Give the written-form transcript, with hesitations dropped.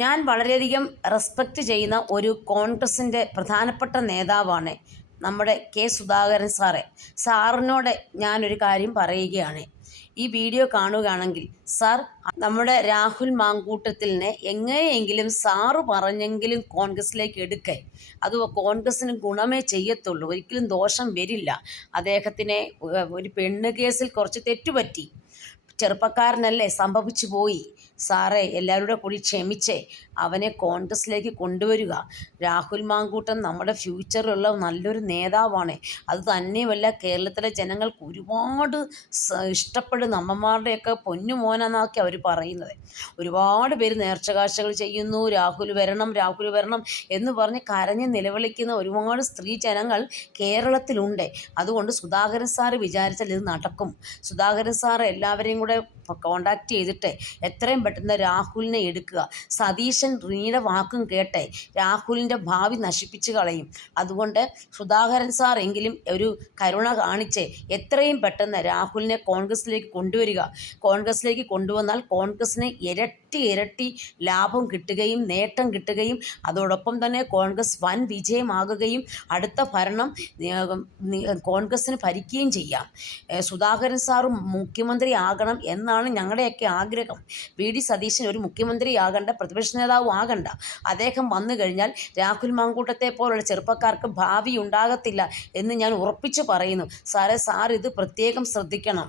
ഞാൻ വളരെയധികം റെസ്പെക്റ്റ് ചെയ്യുന്ന ഒരു കോൺഗ്രസിൻ്റെ പ്രധാനപ്പെട്ട നേതാവാണ് നമ്മുടെ കെ സുധാകരൻ സാറേ. സാറിനോട് ഞാനൊരു കാര്യം പറയുകയാണ്. ഈ വീഡിയോ കാണുകയാണെങ്കിൽ സാർ, നമ്മുടെ രാഹുൽ മാങ്കൂട്ടത്തിലിനെ എങ്ങനെയെങ്കിലും സാറ് പറഞ്ഞെങ്കിലും കോൺഗ്രസിലേക്ക് എടുക്കേ. അത് കോൺഗ്രസിന് ഗുണമേ ചെയ്യത്തുള്ളൂ, ഒരിക്കലും ദോഷം വരില്ല. അദ്ദേഹത്തിന് ഒരു പെണ്ണ് കേസിൽ കുറച്ച് തെറ്റുപറ്റി, ചെറുപ്പക്കാരനല്ലേ, സംഭവിച്ചു പോയി. സാറേ, എല്ലാവരുടെ കൂടി ക്ഷമിച്ചേ അവനെ കോൺഗ്രസിലേക്ക് കൊണ്ടുവരിക. രാഹുൽ മാങ്കൂട്ടം നമ്മുടെ ഫ്യൂച്ചറിലുള്ള നല്ലൊരു നേതാവാണ്. അത് തന്നെയുമല്ല, കേരളത്തിലെ ജനങ്ങൾക്ക് ഒരുപാട് ഇഷ്ടപ്പെടുന്ന അമ്മമാരുടെയൊക്കെ പൊന്നു മോനെന്നൊക്കെ അവർ പറയുന്നത്. ഒരുപാട് പേര് നേർച്ചകാഴ്ചകൾ ചെയ്യുന്നു, രാഹുൽ വരണം രാഹുൽ വരണം എന്ന് പറഞ്ഞ് കരഞ്ഞ് നിലവിളിക്കുന്ന ഒരുപാട് സ്ത്രീ ജനങ്ങൾ കേരളത്തിലുണ്ട്. അതുകൊണ്ട് സുധാകരൻ സാറ് വിചാരിച്ചാൽ ഇത് നടക്കും. സുധാകരൻ സാറ് എല്ലാവരെയും കൂടെ കോണ്ടാക്ട് ചെയ്തിട്ട് എത്രയും പെട്ടെന്ന് രാഹുലിനെ എടുക്കുക. സതീശൻ റീയുടെ വാക്കും കേട്ടെ രാഹുലിൻ്റെ ഭാവി നശിപ്പിച്ച് കളയും. അതുകൊണ്ട് സുധാകരൻ സാർ എങ്കിലും ഒരു കരുണ കാണിച്ച് എത്രയും പെട്ടെന്ന് രാഹുലിനെ കോൺഗ്രസിലേക്ക് കൊണ്ടുവരിക. കോൺഗ്രസിലേക്ക് കൊണ്ടുവന്നാൽ കോൺഗ്രസിന് ഇരട്ടി ലാഭം കിട്ടുകയും നേട്ടം കിട്ടുകയും അതോടൊപ്പം തന്നെ കോൺഗ്രസ് വൻ വിജയമാകുകയും അടുത്ത ഭരണം കോൺഗ്രസിന് ഭരിക്കുകയും ചെയ്യാം. സുധാകരൻ സാറും മുഖ്യമന്ത്രി ആകണം എന്നാണ് ഞങ്ങളുടെയൊക്കെ ആഗ്രഹം. വി.ഡി. സതീശൻ ഒരു മുഖ്യമന്ത്രിയാകേണ്ട, പ്രതിപക്ഷ നേതാവും ആകണ്ട. അദ്ദേഹം വന്നു കഴിഞ്ഞാൽ രാഹുൽ മാങ്കൂട്ടത്തെ പോലുള്ള ചെറുപ്പക്കാർക്ക് ഭാവി ഉണ്ടാകത്തില്ല എന്ന് ഞാൻ ഉറപ്പിച്ചു പറയുന്നു. സാറേ, സാർ ഇത് പ്രത്യേകം ശ്രദ്ധിക്കണം.